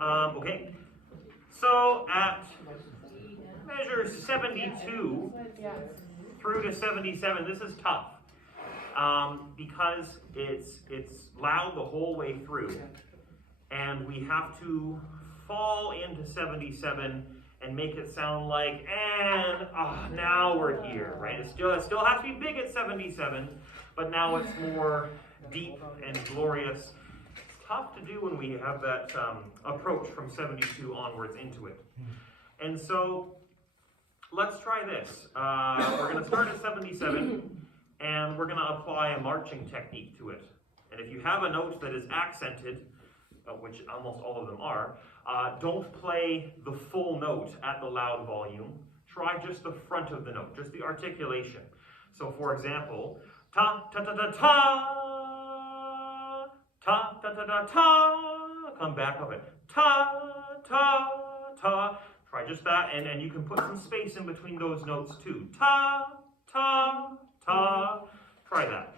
Okay, so at measure 72 through to 77, this is tough because it's loud the whole way through, and we have to fall into 77 and make it sound like, and now we're here, right? It still has to be big at 77, but now it's more deep and glorious. It's tough to do when we have that approach from 72 onwards into it. And so let's try this. We're going to start at 77, and we're going to apply a marching technique to it. And if you have a note that is accented, which almost all of them are, don't play the full note at the loud volume. Try just the front of the note, just the articulation. So for example, ta ta ta ta ta, ta ta ta ta ta, come back of it, ta ta ta. Try just that, and you can put some space in between those notes too. Ta ta ta. Try that.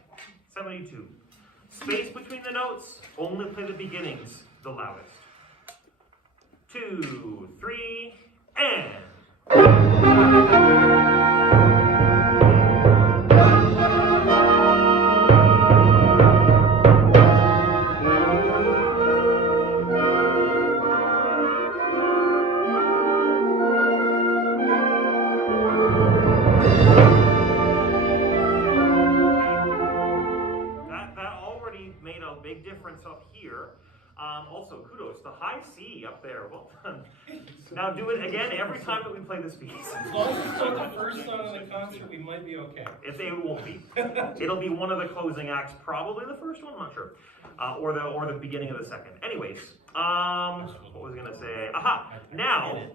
72. Space between the notes, only play the beginnings the loudest. 2, 3, and. Big difference up here. Also, kudos, the high C up there. Well done. Now do it again every time that we play this piece. As long as it's not the first song of the concert, we might be okay. It won't be. It'll be one of the closing acts, probably the first one, I'm not sure. Or the beginning of the second. Anyways, what was I gonna say? Aha! Now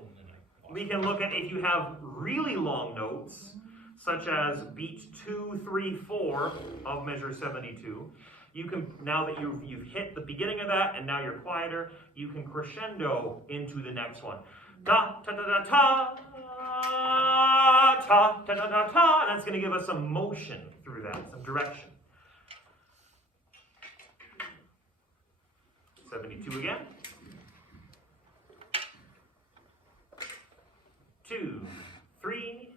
we can look at if you have really long notes, such as beat 2, 3, 4 of measure 72. You can, now that you've hit the beginning of that and now you're quieter, you can crescendo into the next one. Da ta ta ta ta ta ta ta ta ta. That's going to give us some motion through that, some direction. 72 again. 2, 3.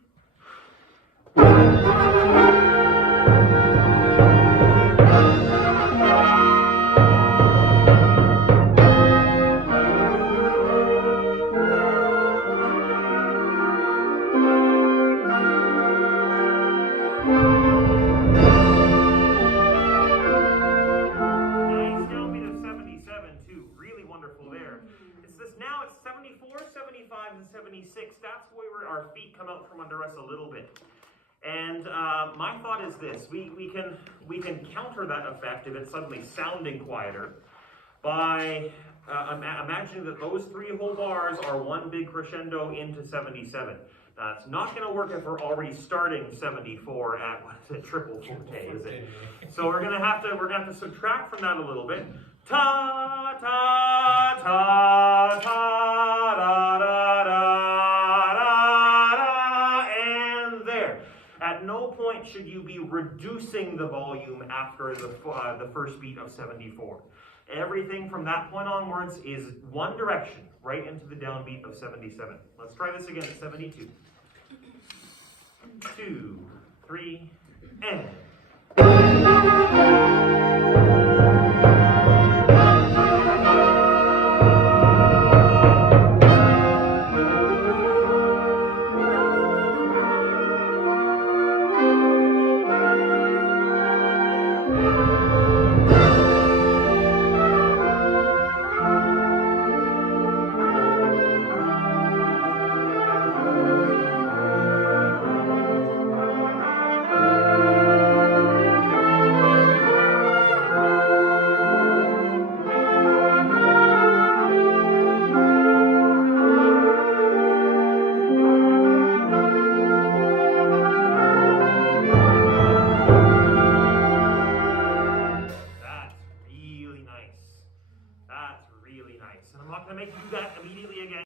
Now it's 74, 75, and 76. That's where our feet come out from under us a little bit. And my thought is this: we can counter that effect if it's suddenly sounding quieter by imagining that those 3 whole bars are one big crescendo into 77. Now, it's not going to work if we're already starting 74 at triple forte, is it? So we're going to have to subtract from that a little bit. Ta ta ta ta da da da da, and there. At no point should you be reducing the volume after the first beat of 74. Everything from that point onwards is one direction, right into the downbeat of 77. Let's try this again at 72. 2, 3, and.